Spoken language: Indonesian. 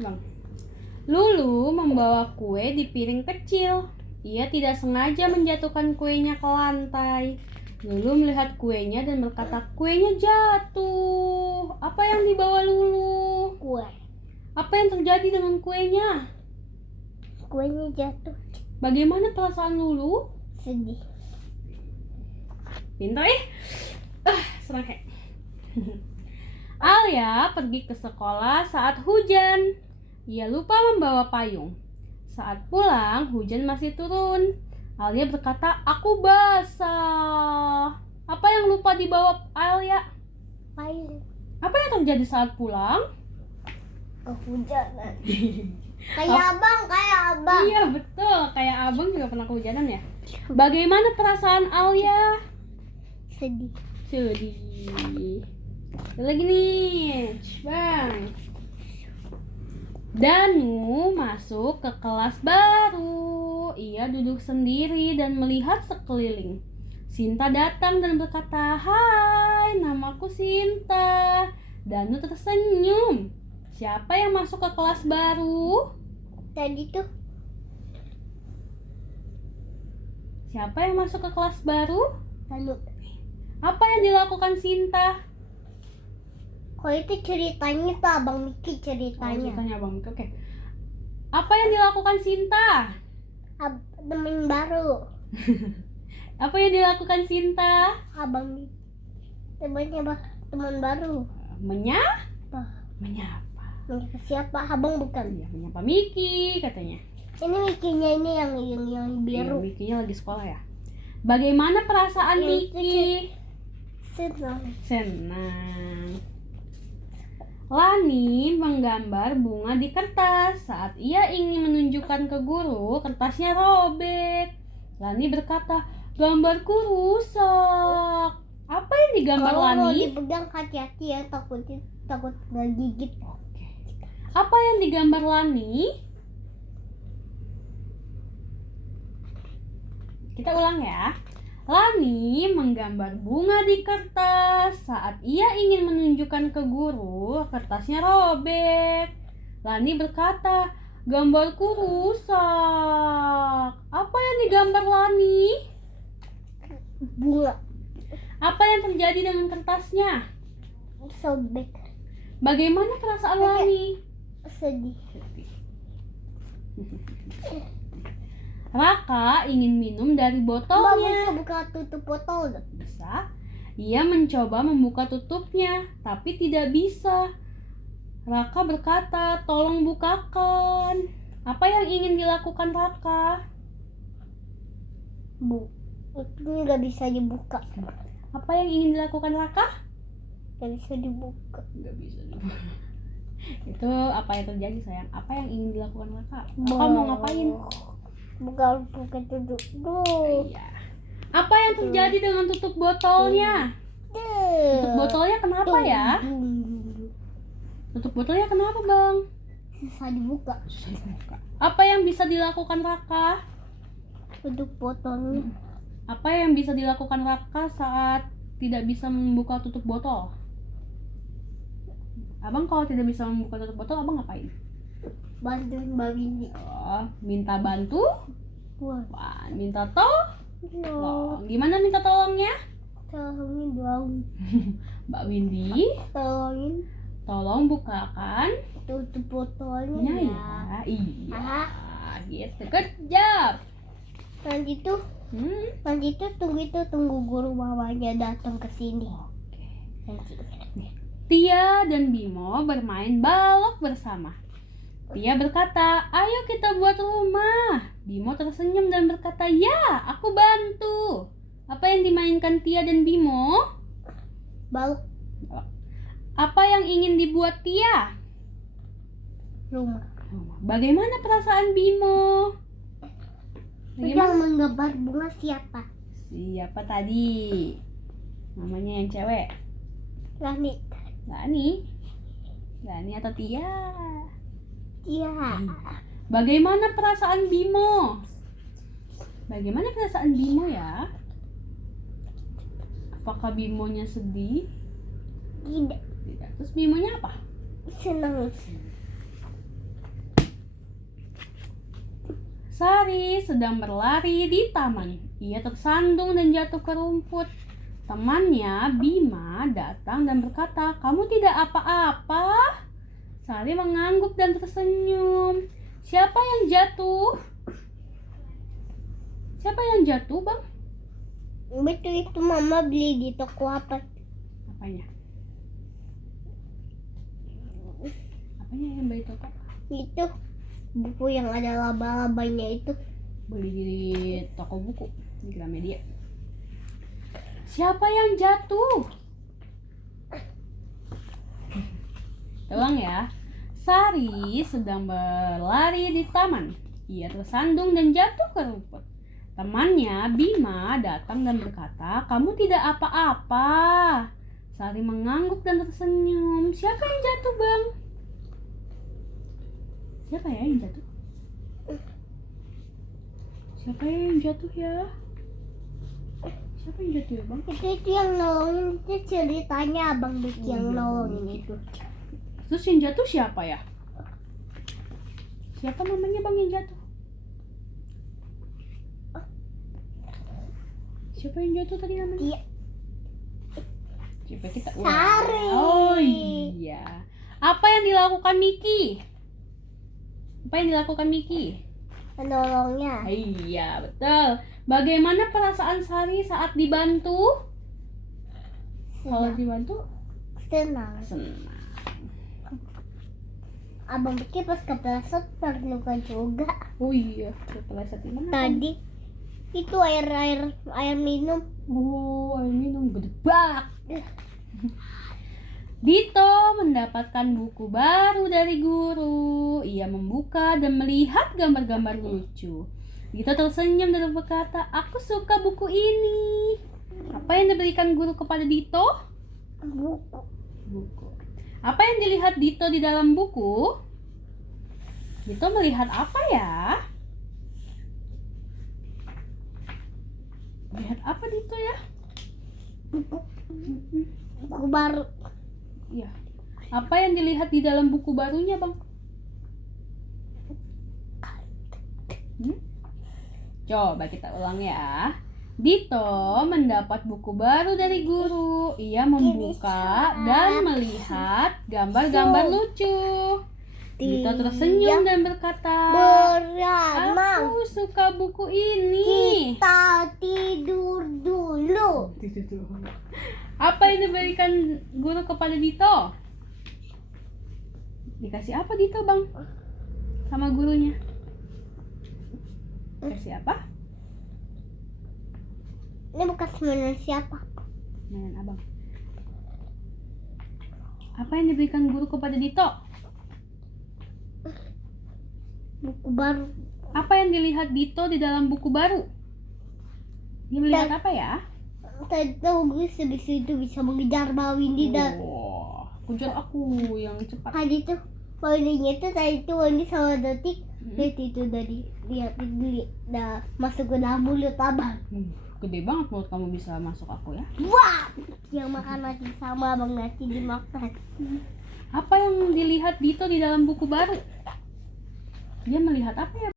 Bang. Lulu membawa kue di piring kecil. Ia tidak sengaja menjatuhkan kuenya ke lantai. Lulu melihat kuenya dan berkata, kuenya jatuh. Apa yang dibawa Lulu? Kue. Apa yang terjadi dengan kuenya? Kuenya jatuh. Bagaimana perasaan Lulu? Sedih. Pintar senang kayak. Alia pergi ke sekolah saat hujan. Ia lupa membawa payung. Saat pulang, hujan masih turun. Alia berkata, aku basah. Apa yang lupa dibawa Alia? Payung. Apa yang terjadi saat pulang? Kehujanan. Kayak abang. Iya betul, kayak abang juga pernah kehujanan ya. Bagaimana perasaan Alia? Sedih. Ada lagi nih, Bang. Danu masuk ke kelas baru. Ia duduk sendiri dan melihat sekeliling. Sinta datang dan berkata, hai, namaku Sinta. Danu tersenyum. Siapa yang masuk ke kelas baru? Tadi tuh. Siapa yang masuk ke kelas baru? Lalu. Apa yang dilakukan Sinta? Kalau itu ceritanya tuh Abang Miki ceritanya. Ceritanya Abang Miki, oke. Apa yang dilakukan Sinta? Temen baru. Apa yang dilakukan Sinta? Abang Miki. Teman baru. Menyapa. Menyapa siapa? Abang bukan? Ya, menyapa Miki katanya. Ini Mikinya ini yang biru. Iya, Mikinya lagi sekolah ya. Bagaimana perasaan Miki? Senang. Lani menggambar bunga di kertas. Saat ia ingin menunjukkan ke guru, kertasnya robek. Lani berkata, gambarku rusak. Apa yang digambar Lani? Kalau dipegang hati-hati ya, takut nggak gigit. Oke. Apa yang digambar Lani? Kita ulang ya. Lani menggambar bunga di kertas. Saat ia ingin menunjukkan ke guru, kertasnya robek. Lani berkata, gambarku rusak. Apa yang digambar Lani? Bunga. Apa yang terjadi dengan kertasnya? Sobek. Bagaimana perasaan Lani? Sedih. Raka ingin minum dari botolnya. Bisa buka tutup botol? Bisa. Ia mencoba membuka tutupnya, tapi tidak bisa. Raka berkata, tolong bukakan. Apa yang ingin dilakukan Raka? Itu nggak bisa dibuka. Apa yang ingin dilakukan Raka? Nggak bisa dibuka. Nggak bisa dibuka. Itu apa yang terjadi sayang? Apa yang ingin dilakukan Raka? Raka mau ngapain? Buka tutup dulu. Iya. Apa yang terjadi dengan tutup botolnya? Tutup botolnya kenapa ya? Tutup botolnya kenapa Bang? Susah dibuka. Apa yang bisa dilakukan Raka? Tutup botolnya. Apa yang bisa dilakukan Raka saat tidak bisa membuka tutup botol? Abang kalau tidak bisa membuka tutup botol, abang ngapain? Bantuin Mbak Windy. Oh, minta bantu? Wah, minta tolong. Gimana minta tolongnya? Tolongin dong. Mbak Windy, tolong bukakan tutup botolnya ya. Iya. Gitu. Good job. Nanti tuh tunggu guru mamanya datang ke sini. Nanti. Tia dan Bimo bermain balok bersama. Tia berkata, ayo kita buat rumah. Bimo tersenyum dan berkata, ya, aku bantu. Apa yang dimainkan Tia dan Bimo? Balok. Apa yang ingin dibuat Tia? Rumah. Bagaimana perasaan Bimo? Yang menggambar bunga siapa? Siapa tadi? Namanya yang cewek? Lani atau Tia? Iya. Bagaimana perasaan Bimo? Bagaimana perasaan Bimo ya? Apakah Bimonya sedih? Tidak. Terus Bimonya apa? Senang. Sari sedang berlari di taman. Ia tersandung dan jatuh ke rumput. Temannya Bima datang dan berkata, "Kamu tidak apa-apa?" Sari mengangguk dan tersenyum. Siapa yang jatuh? Siapa yang jatuh, Bang? Betul, itu mama beli di toko apa? Apanya? Apanya yang beli toko? Itu buku yang ada laba-labanya itu. Beli di toko buku di Gramedia. Siapa yang jatuh? Ulang ya. Sari sedang berlari di taman. Ia tersandung dan jatuh ke rumput. Temannya Bima datang dan berkata, "Kamu tidak apa-apa." Sari mengangguk dan tersenyum. Siapa yang jatuh, Bang? Siapa ya yang jatuh? Siapa yang jatuh ya? Siapa yang jatuh ya, Bang? Itu yang nolongin, itu ceritanya Abang Biki yang nolongin itu. Terus yang jatuh siapa ya? Siapa namanya, Bang, yang jatuh? Siapa yang jatuh tadi namanya? Iya. Coba kita Sari. Oh iya. Apa yang dilakukan Miki? Apa yang dilakukan Miki? Penolongnya. Iya, betul. Bagaimana perasaan Sari saat dibantu? Kalau dibantu? Senang. Senang. Abang Biki pas kepleset terluka juga. Oh iya, kepleset di mana? Tadi itu air minum. Oh, air minum gedebak. Dito mendapatkan buku baru dari guru. Ia membuka dan melihat gambar-gambar lucu. Dito tersenyum dan berkata, "Aku suka buku ini." Apa yang diberikan guru kepada Dito? Buku. Apa yang dilihat Dito di dalam buku? Dito melihat apa ya? Lihat apa Dito ya? Buku baru. Ya. Apa yang dilihat di dalam buku barunya, Bang? Coba kita ulang ya. Dito mendapat buku baru dari guru. Ia membuka dan melihat gambar-gambar lucu. Dito tersenyum dan berkata, Berenang. "Aku suka buku ini." Kita tidur dulu. Apa yang diberikan guru kepada Dito? Dikasih apa Dito, Bang? Sama gurunya? Kasih apa? Ini bekas mainan siapa? Mainan Abang. Apa yang diberikan guru kepada Dito? Buku baru. Apa yang dilihat Dito di dalam buku baru? Dia melihat apa ya? Tadi tahu gue sebisa itu bisa mengejar Bawindi dan Wah, kejar aku yang cepat. tadi tuh Bawindinya itu tadi tuh Windi sama Detik itu dari lihat dah masuk ke dalam mulut Abang. Gede banget mulut kamu bisa masuk aku ya. Wah, yang makan nasi sama Abang nasi dimakan. Apa yang dilihat Dito di dalam buku baru? Dia melihat apa ya?